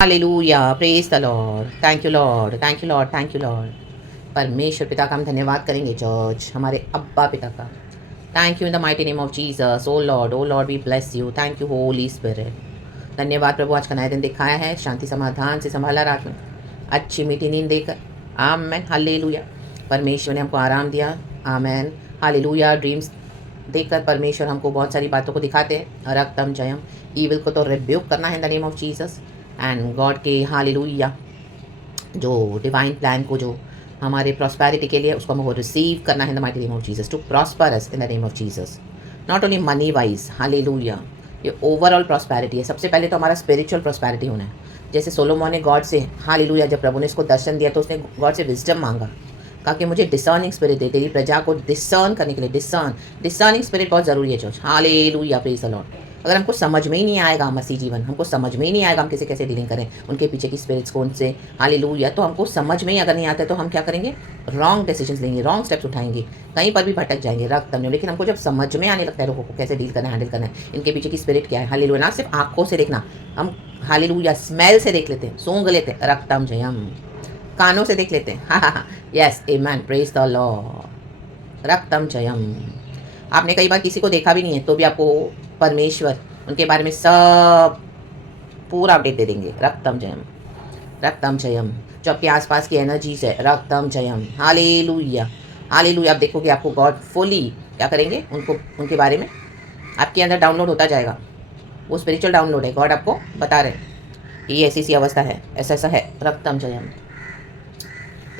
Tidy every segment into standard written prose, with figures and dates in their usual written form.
Hallelujah, praise the lord, thank you Lord, thank you Lord, thank you Lord. परमेश्वर पिता का हम धन्यवाद करेंगे चर्च, हमारे अब्बा पिता का। Thank you in the mighty name of Jesus. O Lord we bless you. Thank you Holi Spirit. धन्यवाद प्रभु, आज का नया दिन दिखाया है, शांति समाधान से संभाला रात में, अच्छी मीठी नींद देकर। आमेन, हालेलुया। परमेश्वर ने हमको आराम दिया। आमेन, हालेलुया। ड्रीम्स देखकर परमेश्वर हमको बहुत सारी बातों को दिखाते हैं। रक्तम जयम, ईविल को तो रिब्यूक करना है in the name of Jesus and God के हालेलुया जो डिवाइन प्लान को जो हमारे प्रॉस्पेरिटी के लिए उसको हमको रिसीव करना है in the mighty name of Jesus, to prosper us in the name of Jesus, not only moneywise. Hallelujah, ये ओवरऑल प्रॉस्पेरिटी है। सबसे पहले तो हमारा स्पिरिचुअल प्रॉस्पेरिटी होना है। जैसे सोलोमोन ने गॉड से, हालेलुया, जब प्रभु ने इसको दर्शन दिया तो उसने गॉड से विजडम मांगा, कहा कि मुझे डिसर्निंग स्पिरिट दे, तेरी प्रजा को डिसर्न करने के लिए। डिसर्निंग स्पिरिट बहुत ज़रूरी है church. Hallelujah, praise the Lord. अगर हमको समझ में ही नहीं आएगा मसीह जीवन, हमको समझ में ही नहीं आएगा हम किसे कैसे डीलिंग करें, उनके पीछे की स्पिरिट्स कौन से, हालेलुया, तो हमको समझ में ही अगर नहीं आता तो हम क्या करेंगे, रॉन्ग डिसीजंस लेंगे, रॉन्ग स्टेप्स उठाएंगे, कहीं पर भी भटक जाएंगे, रक्त में। लेकिन हमको जब समझ में आने लगता है लोगों को कैसे डील करना है, हैंडल करना है, इनके पीछे की स्पिरिट क्या है, हालेलुया, ना सिर्फ आंखों से देखना, हम हालेलुया स्मेल से देख लेते हैं, सूंघ लेते हैं, रक्तम जयम, कानों से देख लेते हैं। Yes, amen, praise the Lord, रक्तम जयम। आपने कई बार किसी को देखा भी नहीं है तो भी आपको परमेश्वर उनके बारे में सब पूरा अपडेट दे देंगे। रक्तम जयम, रक्तम जयम। जो आपके आसपास की एनर्जीज है, रक्तम जयम, हालेलुया, हालेलुया। आप देखोगे आपको गॉड फुली क्या करेंगे, उनको उनके बारे में आपके अंदर डाउनलोड होता जाएगा। वो स्पिरिचुअल डाउनलोड है, गॉड आपको बता रहे हैं कि ये ऐसी सी अवस्था है, ऐसा ऐसा है। रक्तम जयम,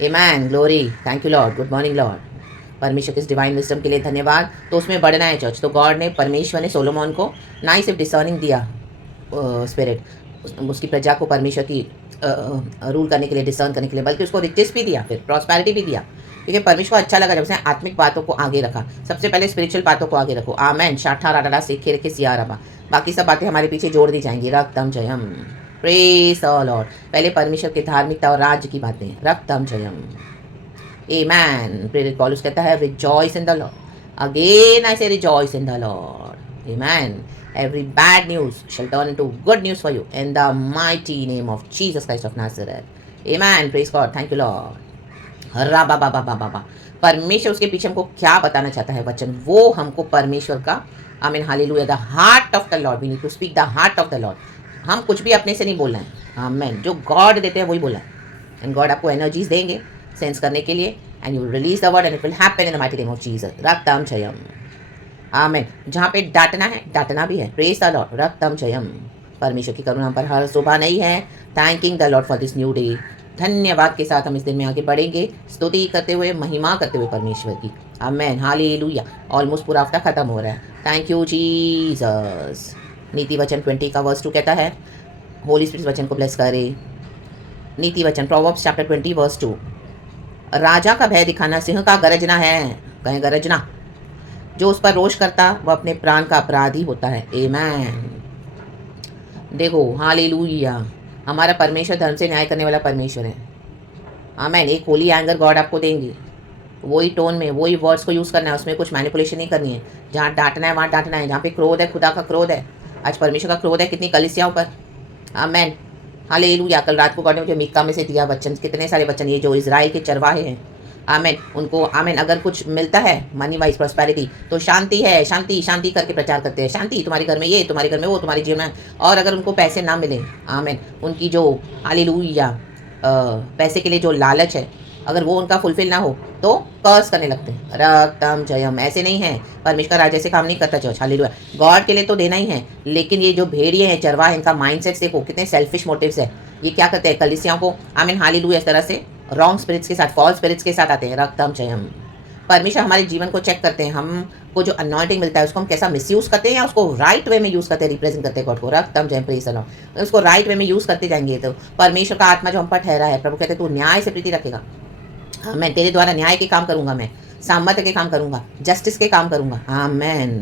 amen, glory, thank you lord, good morning lord. परमेश्वर के इस डिवाइन विजडम के लिए धन्यवाद। तो उसमें बढ़ना है चर्च। तो गॉड ने, परमेश्वर ने सोलोमोन को ना ही सिर्फ डिसर्निंग दिया स्पिरिट, उसकी प्रजा को परमेश्वर की रूल करने के लिए, डिसर्न करने के लिए, बल्कि उसको रिचेस भी दिया, फिर प्रॉस्पेरिटी भी दिया। ठीक है, परमेश्वर को अच्छा लगा जब उसने आत्मिक बातों को आगे रखा। सबसे पहले स्पिरिचुअल बातों को आगे रखो। आमेन, शाठा राडा सीखे रखे सिया रबा, बाकी सब बातें हमारे पीछे जोड़ दी जाएंगी। रक्तम जयम, प्रेज द लॉर्ड। पहले परमेश्वर की धार्मिकता और राज्य की बातें, रक्तम जयम, आमेन। प्रेरित पौलुस कहता है rejoice in the lord. Again I say rejoice in the lord, amen. Every bad news shall turn into good news for you in the mighty name of Jesus Christ of Nazareth. Amen. Praise God. Thank you Lord. हर्रा बाबा बाबा बाबा। परमेश्वर उसके पीछे हमको क्या बताना चाहता है वचन, वो हमको परमेश्वर का, आमीन, hallelujah, the heart of the lord. We need to speak the heart of the lord. हम कुछ भी अपने से नहीं बोलना है, आमीन। जो गॉड देते हैं वही बोलना है, एंड गॉड आपको एनर्जीज देंगे सेंस करने के लिए, and you release the word and it will happen in the mighty name of Jesus. रक्तम जयम, आमीन। जहाँ पे डांटना है डांटना भी है, प्रेज द लॉर्ड, रक्तम जयम। परमेश्वर की करुणा पर हर सुबह नहीं है। Thanking the Lord for this new day. धन्यवाद के साथ हम इस दिन में आगे बढ़ेंगे, स्तुति करते हुए, महिमा करते हुए परमेश्वर की। आमीन, हालेलुया। ऑलमोस्ट पूरा हफ्ता खत्म हो रहा है। Thank you Jesus. नीति वचन 20 का वर्स 2 कहता है, होली स्पिरिट वचन को ब्लेस करे। नीति वचन, प्रोवर्ब्स चैप्टर 20 वर्स 2, राजा का भय दिखाना सिंह का गरजना है, कहें गरजना। जो उस पर रोष करता वह अपने प्राण का अपराधी होता है। आमेन। देखो, हालेलुया, हमारा परमेश्वर धर्म से न्याय करने वाला परमेश्वर है। आमेन। एक होली एंगर गॉड आपको देंगे, वही टोन में, वही वर्ड्स को यूज़ करना है, उसमें कुछ मैनिपुलेशन नहीं करनी है। जहाँ डांटना है वहाँ डांटना है। जहाँ पे क्रोध है, खुदा का क्रोध है, आज परमेश्वर का क्रोध है कितनी कलीसियाओं पर। आमेन, हालेलुया। कल रात को गॉड ने मुझे मीका में से दिया वचन, कितने सारे वचन, ये जो इजराइल के चरवाहे हैं, आमेन, उनको, आमेन, अगर कुछ मिलता है मनी वाइज प्रॉस्पेरिटी तो शांति है, शांति शांति करके प्रचार करते हैं, शांति तुम्हारे घर में ये, तुम्हारे घर में वो, तुम्हारे जीवन में। और अगर उनको पैसे ना मिले, आमेन, उनकी जो हालेलुया पैसे के लिए जो लालच है, अगर वो उनका फुलफिल ना हो तो कर्स करने लगते हैं। रक्तम जयम। ऐसे नहीं है, परमेश्वर का राज ऐसे काम नहीं करता चर्च। हालेलुया। गॉड के लिए तो देना ही है, लेकिन ये जो भेड़िए हैं, चरवाहे, इनका माइंडसेट देखो कितने सेल्फिश मोटिव्स है। ये क्या करते हैं, कलीसियाओं को, आमीन, हालेलुया, इस तरह से रॉन्ग स्पिरिट्स के साथ, फॉल्स स्पिरिट्स के साथ आते हैं। रक्तम जयम। परमेश्वर हमारे जीवन को चेक करते हैं, हमको जो अनॉइंटिंग मिलता है उसको हम कैसा मिसयूज़ करते हैं या उसको राइट वे में यूज़ करते हैं, रिप्रेजेंट करते हैं गॉड को। रक्तम जयम, प्रेज द लॉर्ड। उसको राइट वे में यूज़ करते जाएंगे तो परमेश्वर का आत्मा जो हम पर ठहरा है, प्रभु कहते हैं तू न्याय से प्रीति रखेगा। हाँ, मैं तेरे द्वारा न्याय के काम करूंगा, मैं सामर्थ्य के काम करूंगा, जस्टिस के काम करूंगा। आमेन।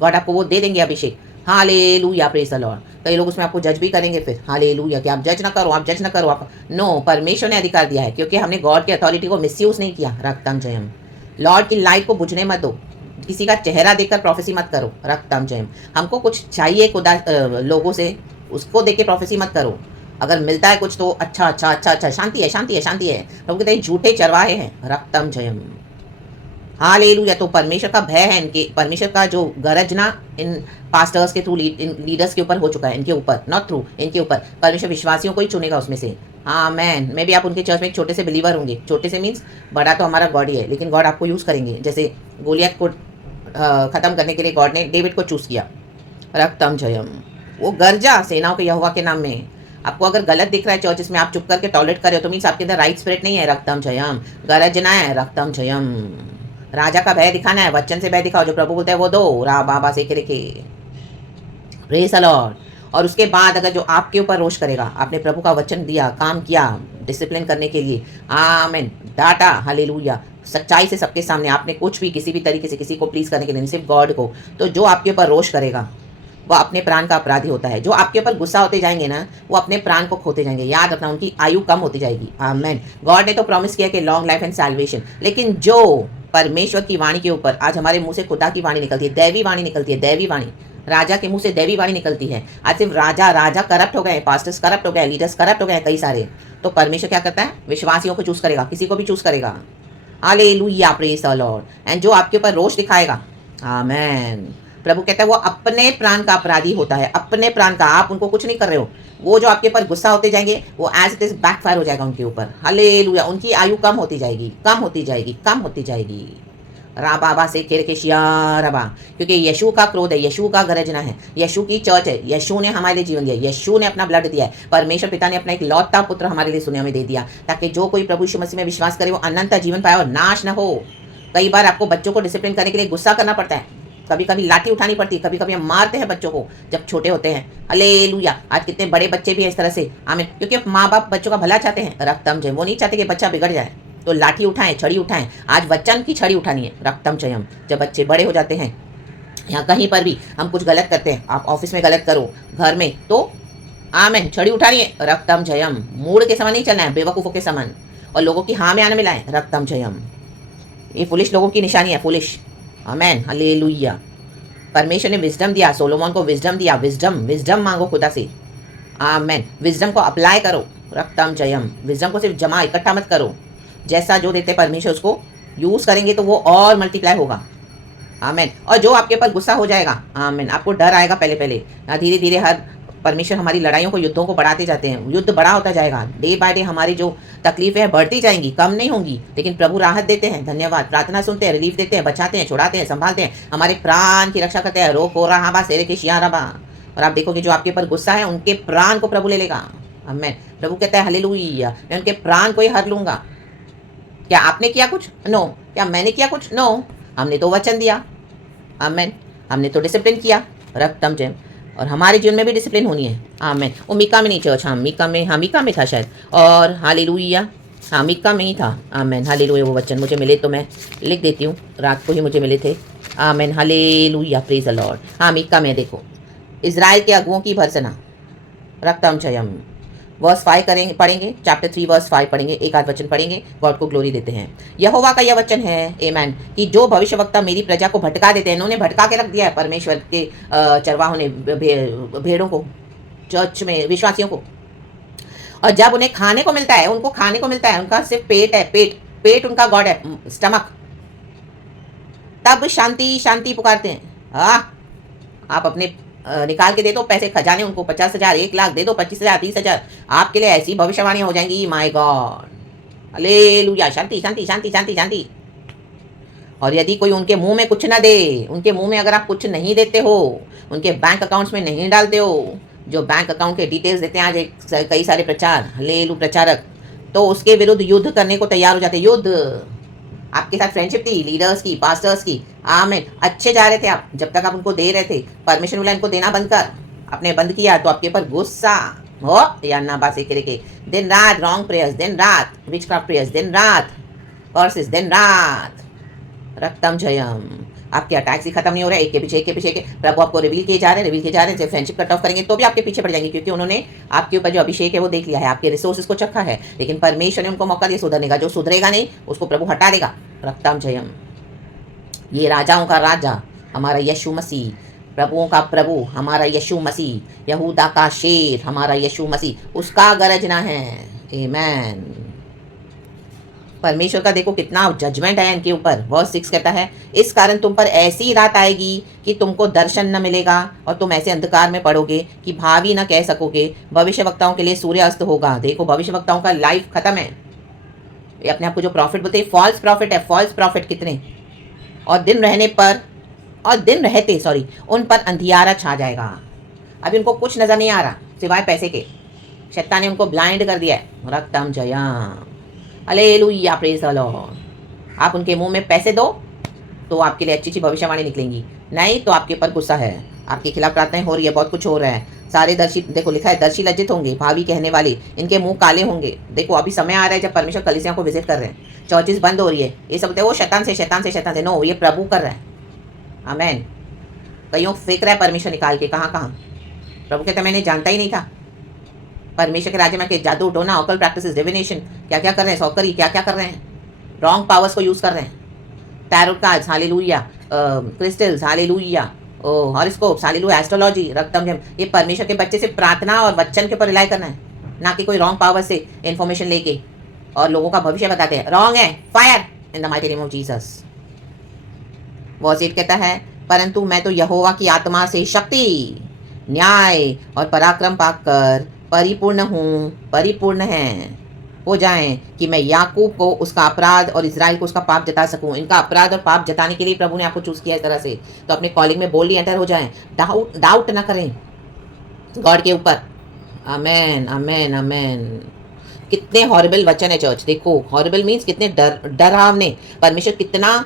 गॉड आपको वो दे देंगे अभिषेक। Hallelujah, praise the lord. कई लोग उसमें आपको जज भी करेंगे फिर, हालेलुया, कि आप जज ना करो, आप जज ना करो, आप नो, परमेश्वर ने अधिकार दिया है, क्योंकि हमने गॉड की अथॉरिटी को मिसयूज नहीं किया। रक्तम जयम। लॉर्ड की लाइट को बुझने मत दो, किसी का चेहरा देखकर प्रोफेसी मत करो। रक्तम जयम। हमको कुछ चाहिए खुदा लोगों से, उसको देख के प्रोफेसी मत करो। अगर मिलता है कुछ तो अच्छा अच्छा अच्छा अच्छा, शांति है शांति है शांति है। प्रभु कहते हैं झूठे चरवाहे हैं, रक्तम जयम। हालेलुया। तो परमेश्वर का भय है इनके, परमेश्वर का जो गरजना इन पास्टर्स के थ्रू, इन लीडर्स के ऊपर हो चुका है, इनके ऊपर, नॉट थ्रू, इनके ऊपर। परमेश्वर विश्वासियों को ही चुनेगा उसमें से। हाँ मैन, मैं भी आप उनके चर्च में एक छोटे से बिलीवर होंगे। छोटे से मीन्स बड़ा तो हमारा गॉड ही है, लेकिन गॉड आपको यूज़ करेंगे। जैसे गोलियत को ख़त्म करने के लिए गॉड ने डेविड को चूज़ किया, रक्तम जयम। वो गर्जा सेनाओं के यहोवा के नाम में। आपको अगर गलत दिख रहा है चर्चेस में, आप चुप करके टॉयलेट कर रहे हो, तो मीन्स आपके अंदर राइट स्पिरिट नहीं है, रक्तम जयम। गरजना है, रक्तम जयम। राजा का भय दिखाना है, वचन से भय दिखाओ, जो प्रभु बोलते हैं वो दो, रा बाबा से के प्रेज द लॉर्ड। और उसके बाद अगर जो आपके ऊपर रोष करेगा, आपने प्रभु का वचन दिया, काम किया डिसिप्लिन करने के लिए, आमेन, डाटा, हालेलुया, सच्चाई से सबके सामने आपने कुछ भी किसी भी तरीके से किसी को प्लीज करने के लिए, सिर्फ गॉड को, तो जो आपके ऊपर रोष करेगा वो अपने प्राण का अपराधी होता है। जो आपके ऊपर गुस्सा होते जाएंगे ना, वो अपने प्राण को खोते जाएंगे। याद रखना, उनकी आयु कम होती जाएगी। आमेन। गॉड ने तो प्रॉमिस किया कि लॉन्ग लाइफ एंड सैल्वेशन, लेकिन जो परमेश्वर की वाणी के ऊपर, आज हमारे मुंह से खुदा की वाणी निकलती है, दैवी वाणी निकलती है, दैवी वाणी, राजा के मुंह से दैवी वाणी निकलती है। आज सिर्फ राजा करप्ट हो गए, पास्टर्स करप्ट हो गए, लीडर्स करप्ट हो गए कई सारे, तो परमेश्वर क्या करता है, विश्वासियों को चूज करेगा, किसी को भी चूज करेगा। Hallelujah, praise the lord. And जो आपके ऊपर रोष दिखाएगा, आमेन, प्रभु कहता है वो अपने प्राण का अपराधी होता है, अपने प्राण का। आप उनको कुछ नहीं कर रहे हो, वो जो आपके ऊपर गुस्सा होते जाएंगे, वो एज इट इज बैकफायर हो जाएगा उनके ऊपर। हालेलुया। उनकी आयु कम होती जाएगी, कम होती जाएगी, कम होती जाएगी। रा बाबा से खेर के रबा, क्योंकि यशु का क्रोध है, यशु का गरजना है, यशु की चर्च है, यशु ने हमारे लिए जीवन दिया, यशु ने अपना ब्लड दिया है। परमेश्वर पिता ने अपना एक लौता पुत्र हमारे लिए दुनिया में दे दिया, ताकि जो कोई प्रभु यीशु मसीह में विश्वास करे वो अनंत जीवन पाए और नाश न हो। कई बार आपको बच्चों को डिसिप्लिन करने के लिए गुस्सा करना पड़ता है, कभी कभी लाठी उठानी पड़ती है, कभी कभी हम मारते हैं बच्चों को जब छोटे होते हैं। हालेलुया। आज कितने बड़े बच्चे भी हैं इस तरह से, आमीन, क्योंकि माँ बाप बच्चों का भला चाहते हैं, रक्तम जय, वो नहीं चाहते कि बच्चा बिगड़ जाए, तो लाठी उठाएं, छड़ी उठाएं। आज वचन की छड़ी उठानी है, रक्तम जयम। जब बच्चे बड़े हो जाते हैं, यहाँ कहीं पर भी हम कुछ गलत करते हैं, आप ऑफिस में गलत करो, घर में, तो आमीन, छड़ी उठानी है, रक्तम जयम। मूड के समान नहीं चलना है, बेवकूफ़ों के समान, और लोगों की हाँ में आने मिला है, रक्तम जयम। ये फुलिश लोगों की निशानी है, फुलिश। आमीन, हालेलुया। परमेश्वर ने विजडम दिया, सोलोमन को विजडम दिया, विजडम मांगो खुदा से, आमीन। विजडम को अप्लाई करो, रक्तम जयम। विजडम को सिर्फ जमा इकट्ठा मत करो, जैसा जो देते परमेश्वर उसको यूज़ करेंगे तो वो और मल्टीप्लाई होगा, आमीन। और जो आपके ऊपर गुस्सा हो जाएगा, आमीन, आपको डर आएगा पहले पहले, धीरे धीरे हर परमेश्वर हमारी लड़ाइयों को, युद्धों को बढ़ाते जाते हैं, युद्ध बड़ा होता जाएगा, डे बाय डे हमारी जो तकलीफें हैं बढ़ती जाएंगी, कम नहीं होंगी, लेकिन प्रभु राहत देते हैं, धन्यवाद, प्रार्थना सुनते हैं, रिलीफ देते हैं, बचाते हैं, छुड़ाते हैं, संभालते हैं, हमारे प्राण की रक्षा करते हैं, रोको रहा बा सेरे के शिया रबा। और आप देखोगे जो आपके ऊपर गुस्सा है, उनके प्राण को प्रभु ले लेगा, आमीन। प्रभु कहता है हालेलुया, मैं उनके प्राण को ही हर लूंगा। क्या आपने किया कुछ? नो। क्या मैंने किया कुछ? नो। हमने तो वचन दिया, आमीन, हमने तो डिसिप्लिन किया, रक्तम जय। और हमारे जीवन में भी डिसिप्लिन होनी है, आमीन। वो मीका में नहीं चर्च, हाँ मीका में, हाँ मीका में था शायद, और हालेलुया, हाँ मीका में ही था, आमीन, हालेलुया। वो वचन मुझे मिले तो मैं लिख देती हूँ, रात को ही मुझे मिले थे, आमीन, हालेलुया, प्रेज द लॉर्ड। हाँ मीका में देखो, इज़राइल के अगुओं की भर्सना, रक्तम जयम। वर्स 5 करेंगे, पढ़ेंगे, चैप्टर 3 वर्स 5 पढ़ेंगे, एक आध वचन पढ़ेंगे, गॉड को ग्लोरी देते हैं। यहोवा का यह वचन है, आमीन, कि जो भविष्यवक्ता मेरी प्रजा को भटका देते हैं, इन्होंने भटका के रख दिया है परमेश्वर के चरवाहों ने भेड़ों को, चर्च में विश्वासियों को। और जब उन्हें खाने को मिलता है, उनको खाने को मिलता है, उनका सिर्फ पेट है, पेट उनका गॉड है, स्टमक, तब शांति शांति पुकारते हैं। आप अपने निकाल के दे दो पैसे, खजाने उनको 50,000, 1 लाख दे दो, 25,000, 30,000, आपके लिए ऐसी भविष्यवाणियां हो जाएंगी, माय गॉड, हालेलुया, शांति शांति शांति शांति शांति। और यदि कोई उनके मुंह में कुछ ना दे, उनके मुंह में अगर आप कुछ नहीं देते हो, उनके बैंक अकाउंट्स में नहीं डालते हो, जो बैंक अकाउंट के डिटेल्स देते हैं आज कई सारे प्रचार, हालेलु प्रचारक, तो उसके विरुद्ध युद्ध करने को तैयार हो जाते, युद्ध। आपके साथ फ्रेंडशिप थी, लीडर्स की, पास्टर्स की, आमीन, अच्छे जा रहे थे आप, जब तक आप उनको दे रहे थे, परमेश्वर बोला इनको देना बंद कर, आपने बंद किया तो आपके ऊपर गुस्सा हो, या ना बात के दिन रात रॉन्ग प्रेयर्स, दिन रात विचक्राफ्ट प्रेयर्स, दिन रात कर्सेस, दिन रात, रक्तम जयम। आपके अटैक्स ही खत्म नहीं हो रहे, एक के पीछे एक के पीछे के, प्रभु आपको रिवील किए जा रहे हैं, जब फ्रेंडशिप कट ऑफ करेंगे तो भी आपके पीछे पड़ जाएंगे, क्योंकि उन्होंने आपके ऊपर जो अभिषेक है वो देख लिया है, आपके रिसोर्सेज को चखा है, लेकिन परमेश्वर ने उनको मौका दिया सुधरने का, जो सुधरेगा नहीं उसको प्रभु हटा देगा, रक्तम जयम। ये राजाओं का राजा हमारा यीशु मसीह, प्रभुओं का प्रभु हमारा यीशु मसीह, यहूदा का शेर हमारा यीशु मसीह, उसका गरजना है। आमेन। परमेश्वर का देखो कितना जजमेंट है इनके ऊपर। वर्स 6 कहता है, इस कारण तुम पर ऐसी रात आएगी कि तुमको दर्शन न मिलेगा और तुम ऐसे अंधकार में पड़ोगे कि भावी न कह सकोगे। भविष्यवक्ताओं के लिए सूर्य अस्त होगा। देखो भविष्यवक्ताओं का लाइफ खत्म है। ये अपने आप को जो प्रॉफिट बोलते हैं, फॉल्स प्रॉफिट है। फॉल्स प्रॉफिट कितने, और दिन रहते उन पर अंधियारा छा जाएगा। अभी उनको कुछ नजर नहीं आ रहा सिवाय पैसे के। शैतान ने उनको ब्लाइंड कर दिया है। रक्तम Jayam, hallelujah, praise the Lord. आप उनके मुंह में पैसे दो तो आपके लिए अच्छी अच्छी भविष्यवाणी निकलेंगी, नहीं तो आपके ऊपर गुस्सा है, आपके खिलाफ प्रार्थनाएं हो रही है, बहुत कुछ हो रहा है। सारे दर्शी, देखो लिखा है, दर्शी लज्जित होंगे, भावी कहने वाले, इनके मुंह काले होंगे। देखो अभी समय आ रहा है जब परमेश्वर कलीसिया को विजिट कर रहे हैं, चर्चेस बंद हो रही है। ये सब वो शैतान से नो, ये प्रभु कर रहा है। आमेन। कईयों फेंक रहा है परमेश्वर निकाल के कहाँ कहाँ। प्रभु कहता मैंने जानता ही नहीं था। परमेश्वर के राज्य में के जादू, टोना, ऑकल प्रैक्टिसेस, डिविनेशन, क्या क्या कर रहे हैं, सॉकरी क्या क्या कर रहे हैं, रॉन्ग पावर्स को यूज़ कर रहे हैं। Tarot cards, hallelujah, crystals, hallelujah, horoscopes, hallelujah, astrology, रक्तम जम, ये परमेश्वर के बच्चे से प्रार्थना और वचन के ऊपर रिलाई करना है, ना कि कोई रॉन्ग पावर से इन्फॉर्मेशन लेके और लोगों का भविष्य बताते हैं। रॉन्ग है, fire in the mighty name of Jesus. Verse 8 कहता है, परंतु मैं तो यहोवा की आत्मा से शक्ति, न्याय और पराक्रम पाकर परिपूर्ण हैं हो जाएं कि मैं याकूब को उसका अपराध और इजराइल को उसका पाप जता सकूं। इनका अपराध और पाप जताने के लिए प्रभु ने आपको चूज किया इस तरह से, तो अपने कॉलिंग में बोल्डली एंटर हो जाएं। डाउट ना करें गॉड के ऊपर। आमेन, आमेन, आमेन। कितने हॉरिबल वचन है चर्च। देखो हॉरिबल मीन्स कितने डरावने। परमेश्वर कितना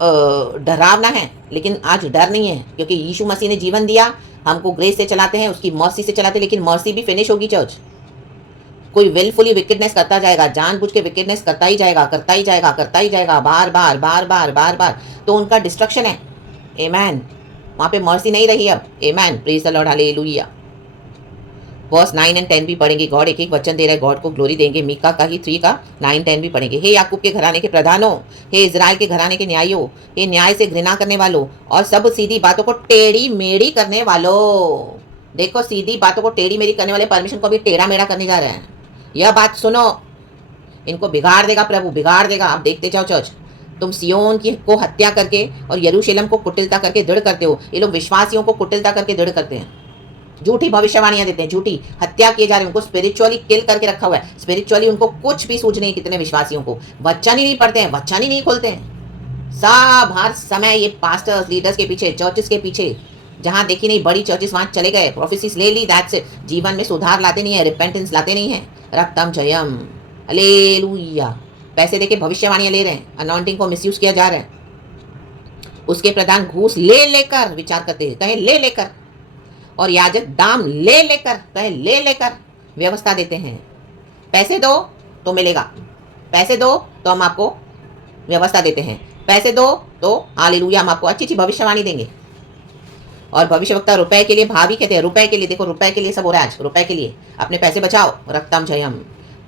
डरावना है, लेकिन आज डर नहीं है, क्योंकि यीशु मसीह ने जीवन दिया। हमको ग्रेस से चलाते हैं, उसकी मर्सी से चलाते हैं, लेकिन मर्सी भी फिनिश होगी चर्च। कोई विलफुली विकेडनेस करता जाएगा, जानबूझ के विकेडनेस करता ही जाएगा बार बार, तो उनका डिस्ट्रक्शन है। आमेन। वहाँ पे मर्सी नहीं रही अब। Amen, praise the lord, hallelujah. Verse 9 और 10 भी पढ़ेंगे। गॉड एक एक वचन दे रहा है, गॉड को ग्लोरी देंगे। मीका का ही 3 का 9, 10 भी पढ़ेंगे। हे याकूब के घराने के प्रधानों, हे इजराइल के घराने के न्यायियों, हे न्याय से घृणा करने वालों और सब सीधी बातों को टेढ़ी मेढ़ी करने वालों। देखो सीधी बातों को टेढ़ी मेढ़ी करने वाले परमेश्वर को भी टेढ़ा मेढ़ा करने जा रहे हैं। यह बात सुनो, इनको बिगाड़ देगा प्रभु, बिगाड़ देगा। आप देखते जाओ चर्च, तुम सियोन की को हत्या करके और यरूशलेम को कुटिलता करके दृढ़ करते हो। ये लोग विश्वासियों को कुटिलता करके दृढ़ करते हैं, झूठी भविष्यवाणियां देते हैं, झूठी हत्या किए जा रहे हैं। उनको स्पिरिचुअली किल करके रखा हुआ है। स्पिरिचुअली उनको कुछ भी सूझ नहीं। कितने विश्वासियों को वचन ही नहीं पढ़ते हैं, वचन ही नहीं खोलते हैं। सब हर समय ये पास्टर्स, लीडर्स के पीछे, चर्चेस के पीछे, जहां देखी नहीं बड़ी चर्चेस वहां चले गए, प्रोफेसीज ले ली, दैट्स इट। जीवन में सुधार लाते नहीं है, रिपेंटेंस लाते नहीं है। रक्तम जयम, हालेलुया। पैसे देके भविष्यवाणियां ले रहे हैं, अनॉइंटिंग को मिसयूज किया जा रहा है। उसके प्रधान घूस ले लेकर विचार करते हैं, कहे ले लेकर, और याजक दाम ले लेकर, कहे ले लेकर व्यवस्था देते हैं। पैसे दो तो मिलेगा, पैसे दो तो हम आपको व्यवस्था देते हैं, पैसे दो तो हालेलुया हम आपको अच्छी अच्छी भविष्यवाणी देंगे। और भविष्यवक्ता रुपए के लिए, भाभी कहते हैं रुपए के लिए। देखो रुपए के लिए सब हो रहा है आज, रुपए के लिए। अपने पैसे बचाओ, रक्तम जयम।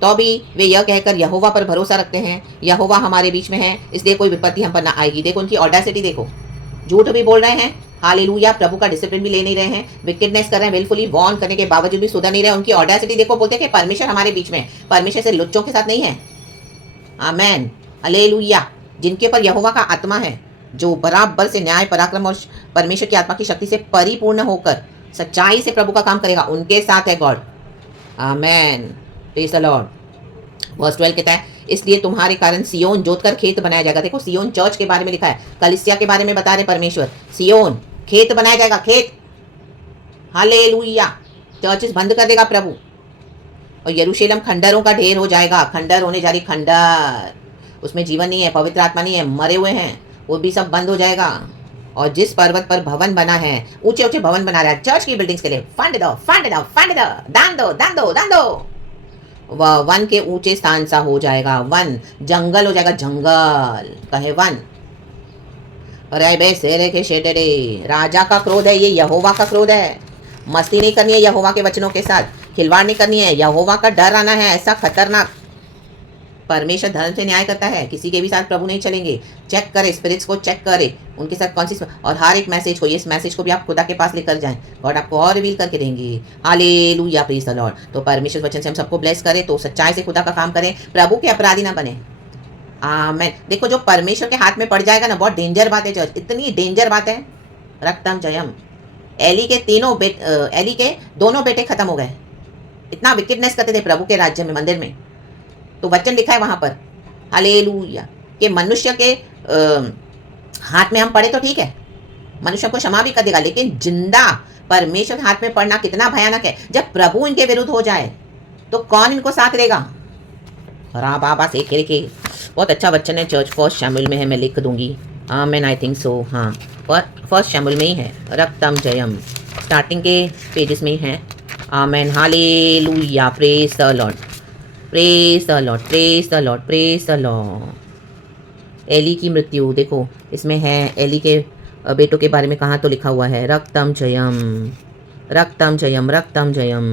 तो भी वे यह कहकर यहोवा पर भरोसा रखते हैं, यहोवा हमारे बीच में है, इसलिए कोई विपत्ति हम पर ना आएगी। देखो उनकी ऑडेसिटी देखो, झूठ भी बोल रहे हैं, हालेलुया, प्रभु का डिसिप्लिन भी ले नहीं रहे हैं, विकेडनेस कर रहे हैं, विलफुली वॉर्न करने के बावजूद भी सुधर नहीं रहे। उनकी ऑडेसिटी देखो, बोलते हैं कि परमेश्वर हमारे बीच में, परमेश्वर से लुच्चों के साथ नहीं है। Amen, hallelujah. जिनके पर यहोवा का आत्मा है, जो बराबर से न्याय, पराक्रम और परमेश्वर की आत्मा की शक्ति से परिपूर्ण होकर सच्चाई से प्रभु का काम करेगा, उनके साथ है God. Amen, praise the lord. Verse 12 कहता है, इसलिए तुम्हारे कारण सियोन जोतकर खेत बनाया जाएगा। देखो सियोन चर्च के बारे में लिखा है, कलीसिया के बारे में बता रहे परमेश्वर। सियोन खेत बनाया जाएगा, खेत, हालेलुया। चर्चेस बंद कर देगा प्रभु, और यरूशलेम खंडरों का ढेर हो जाएगा। खंडर होने जा रही, खंडर, उसमें जीवन नहीं है, पवित्र आत्मा नहीं है, मरे हुए हैं, वो भी सब बंद हो जाएगा। और जिस पर्वत पर भवन बना है, ऊंचे ऊंचे भवन बना रहा है चर्च की बिल्डिंग्स के लिए, फंड दो, फंड दो, फंड दो, दान दो, दान दो, दान दो। वह वन के ऊंचे स्थान सा हो जाएगा, वन जंगल हो जाएगा, जंगल, कहे वन। अरे बे शेरे के शेटरे, राजा का क्रोध है ये, यहोवा का क्रोध है। मस्ती नहीं करनी है यहोवा के वचनों के साथ, खिलवाड़ नहीं करनी है, यहोवा का डर आना है ऐसा खतरनाक। परमेश्वर धर्म से न्याय करता है, किसी के भी साथ प्रभु नहीं चलेंगे। चेक करे, स्पिरिट्स को चेक करे, उनके साथ कौन सी, और हर एक मैसेज को, इस मैसेज को भी आप खुदा के पास लेकर जाएं, गॉड आपको और रिवील करके देंगे। Hallelujah, praise the Lord. तो परमेश्वर वचन से हम सबको ब्लेस करें, तो सच्चाई से खुदा का काम करें, प्रभु के अपराधी ना बने। आमेन। देखो जो परमेश्वर के हाथ में पड़ जाएगा ना, बहुत डेंजर बात है चर्च, इतनी डेंजर बात है। रक्तम जयम। एली के दोनों बेटे खत्म हो गए, इतना विकेटनेस करते थे प्रभु के राज्य में, मंदिर में। तो वचन लिखा है वहां पर, हालेलुया, कि मनुष्य के हाथ में हम पड़े तो ठीक है, मनुष्य को क्षमा भी कर देगा, लेकिन जिंदा परमेश्वर के हाथ में पड़ना कितना भयानक है। जब प्रभु इनके विरुद्ध हो जाए तो कौन इनको साथ देगा। रा बाबा से के बहुत अच्छा वचन है चर्च, फर्स्ट शैमुएल में है, मैं लिख दूंगी। आमेन, आई थिंक सो, हाँ फर्स्ट शैमुएल में ही है, रक्तम जयम, स्टार्टिंग के पेजेस में ही है। Amen, hallelujah, praise the lord, praise the lord, praise the lord, praise the lord. Eli की मृत्यु देखो इसमें है, एली के बेटों के बारे में कहाँ तो लिखा हुआ है, रक्तम जयम, रक्तम जयम, रक्तम जयम,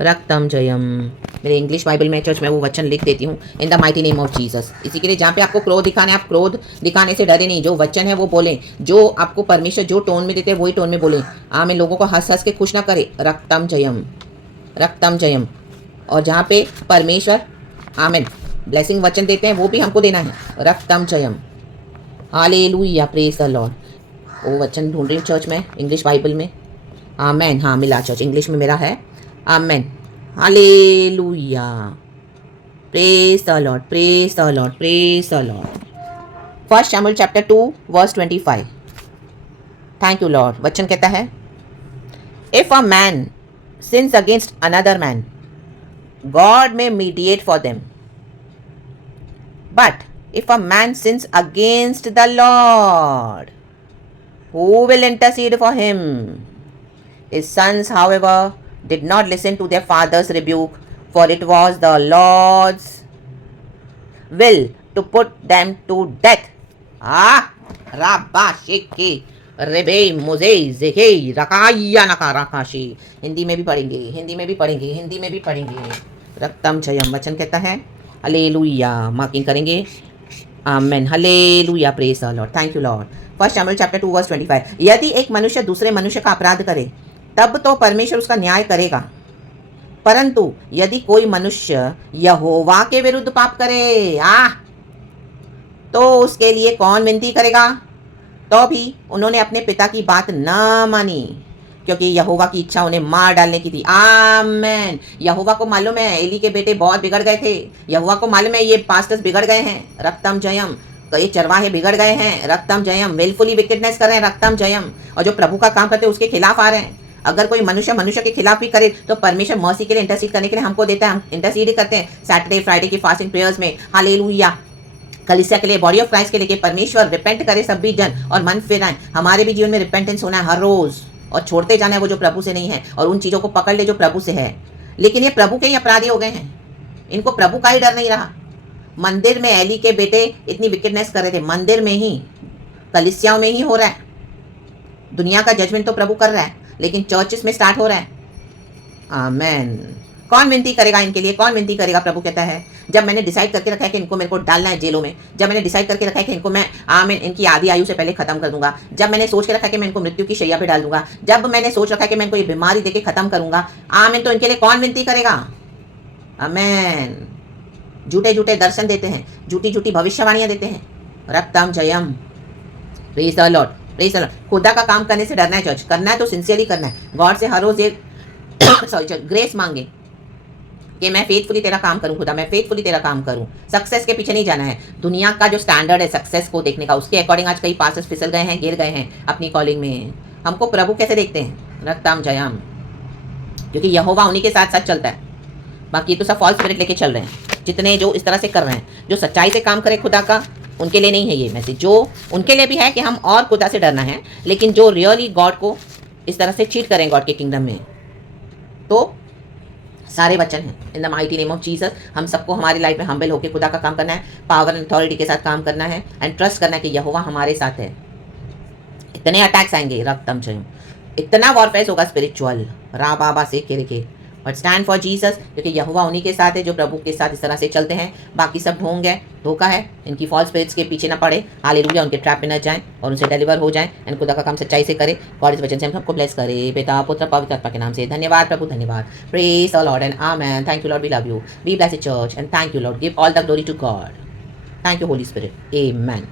रक्तम जयम। मेरे इंग्लिश बाइबल में चर्च में वो वचन लिख देती हूँ, इन the mighty name of Jesus. इसी के लिए जहाँ पे आपको क्रोध दिखाना है, आप क्रोध दिखाने से डरे नहीं, जो वचन है वो बोलें, जो आपको परमेश्वर जो टोन में देते हैं वही टोन में बोलें। आमेन। लोगों को हंस हंस के खुश ना करे, रक्तम जयम, रक्तम जयम। और जहाँ पे परमेश्वर आमेन ब्लेसिंग वचन देते हैं वो भी हमको देना है, रक्तम Jayam, hallelujah, praise the Lord. वो वचन ढूंढ रही चर्च में इंग्लिश बाइबल में। आमेन, हाँ मिला चर्च, इंग्लिश में मेरा है। Amen, hallelujah, praise the lord, praise the lord, praise the lord. First Samuel chapter 2 verse 25। Thank you lord. वचन कहता है, if a man sins against another man, God may mediate for them. But if a man sins against the Lord, who will intercede for him? His sons, however, did not listen to their father's rebuke, for it was the Lord's will to put them to death. राबाशिकी रेबे मुझे जेहे रकाया नका रकाशी। हिंदी में भी पढ़ेंगे, हिंदी में भी पढ़ेंगे, हिंदी में भी पढ़ेंगे। रक्तम जयम, वचन कहता है, हालेलुया, मार्किंग करेंगे। Amen, hallelujah, praise the lord, thank you lord. First Samuel chapter 2 verse 25। यदि एक मनुष्य दूसरे मनुष्य का अपराध करे तब तो परमेश्वर उसका न्याय करेगा, परंतु यदि कोई मनुष्य यहोवा के विरुद्ध पाप करे तो उसके लिए कौन विनती करेगा। तो भी उन्होंने अपने पिता की बात न मानी, क्योंकि यहोवा की इच्छा उन्हें मार डालने की थी। आमेन। यहोवा को मालूम है एली के बेटे बहुत बिगड़ गए थे, यहोवा को मालूम है ये पास्टर्स बिगड़ गए हैं, रक्तम जयम, तो ये चरवाहे बिगड़ गए हैं, रक्तम जयम, विलफुली विकेटनेस कर रहे हैं, रक्तम जयम। और जो प्रभु का काम करते हैं उसके खिलाफ आ रहे हैं। अगर कोई मनुष्य के खिलाफ भी करे तो परमेश्वर मर्सी के लिए इंटरसीड करने के लिए हमको देता है, हम इंटरसीड करते हैं सैटरडे फ्राइडे की फास्टिंग प्रेयर्स में। हालेलुया, कलीसिया के लिए, बॉडी ऑफ क्राइस्ट के लिए, परमेश्वर रिपेंट करे सब भी जन और मन फिराएं। हमारे भी जीवन में रिपेंटेंस होना है हर रोज, और छोड़ते जाना है वो जो प्रभु से नहीं है, और उन चीज़ों को पकड़ ले जो प्रभु से है। लेकिन ये प्रभु के ही अपराधी हो गए हैं, इनको प्रभु का ही डर नहीं रहा। मंदिर में एली के बेटे इतनी विकेटनेस कर रहे थे, मंदिर में ही, कलीसियाओं में ही हो रहा है। दुनिया का जजमेंट तो प्रभु कर रहा है, लेकिन चर्चेस में स्टार्ट हो रहा है। आमेन। कौन विनती करेगा इनके लिए, कौन विनती करेगा। प्रभु कहता है, जब मैंने डिसाइड करके रखा है कि इनको मेरे को डालना है जेलों में, जब मैंने डिसाइड करके रखा है कि इनको मैं आमेन इनकी आधी आयु से पहले खत्म कर दूंगा, जब मैंने सोच के रखा है कि मैं इनको मृत्यु की शैया पे डाल दूंगा, जब मैंने सोच रखा है कि मैं इनको ये बीमारी देके खत्म करूंगा, आमेन, तो इनके लिए कौन विनती करेगा। आमेन। झूठे झूठे दर्शन देते हैं, झूठी झूठी भविष्यवाणियां देते हैं, रक्तम जयम, praise the lord, praise the lord. खुदा का काम करने से डरना है चर्च, करना है तो सिंसियरली करना है। गॉड से हर रोज एक सॉरी ग्रेस मांगे कि मैं फेथफुली तेरा काम करूं, खुदा मैं फेथफुली तेरा काम करूं। सक्सेस के पीछे नहीं जाना है। दुनिया का जो स्टैंडर्ड है सक्सेस को देखने का, उसके अकॉर्डिंग आज कई पासेस फिसल गए हैं, गिर गए हैं अपनी कॉलिंग में। हमको प्रभु कैसे देखते हैं, रक्तम जयम, क्योंकि यहोवा उन्हीं के साथ साथ चलता है। बाकी तो सब फॉल्स स्पिरिट लेके चल रहे हैं, जितने जो इस तरह से कर रहे हैं, जो सच्चाई से काम करे खुदा का, उनके लिए नहीं है ये मैसेज। जो उनके लिए भी है कि हम और खुदा से डरना है, लेकिन जो रियली गॉड को इस तरह से चीट करें गॉड के किंगडम में, तो सारे वचन हैं इन the mighty name of Jesus. हम सबको हमारी लाइफ में हम्बल होकर खुदा का काम करना है, पावर एंड अथॉरिटी के साथ काम करना है, एंड ट्रस्ट करना है कि यहोवा हमारे साथ है। इतने अटैक्स आएंगे, रक्तम जयम, इतना वॉरफेयर होगा स्पिरिचुअल, रा बाबा से के बट स्टैंड फॉर जीसस, क्योंकि यहोवा उन्हीं के साथ है जो प्रभु के साथ इस तरह से चलते हैं। बाकी सब ढोंग है, धोखा है, इनकी फॉल्स स्पिरिट्स के पीछे ना पड़े। हालेलुया, उनके ट्रैप में न जाएं और उनसे डिलीवर हो जाएं। एंड खुदा का काम सच्चाई से करे। गॉड इस वचन से हम सबको ब्लेस करे, पिता पुत्र पवित्र आत्मा के नाम से। धन्यवाद प्रभु, धन्यवाद। Praise the lord and amen. Thank you lord, we love you. Be blessed church and thank you lord, give all the glory to God. Thank you Holi spirit, amen.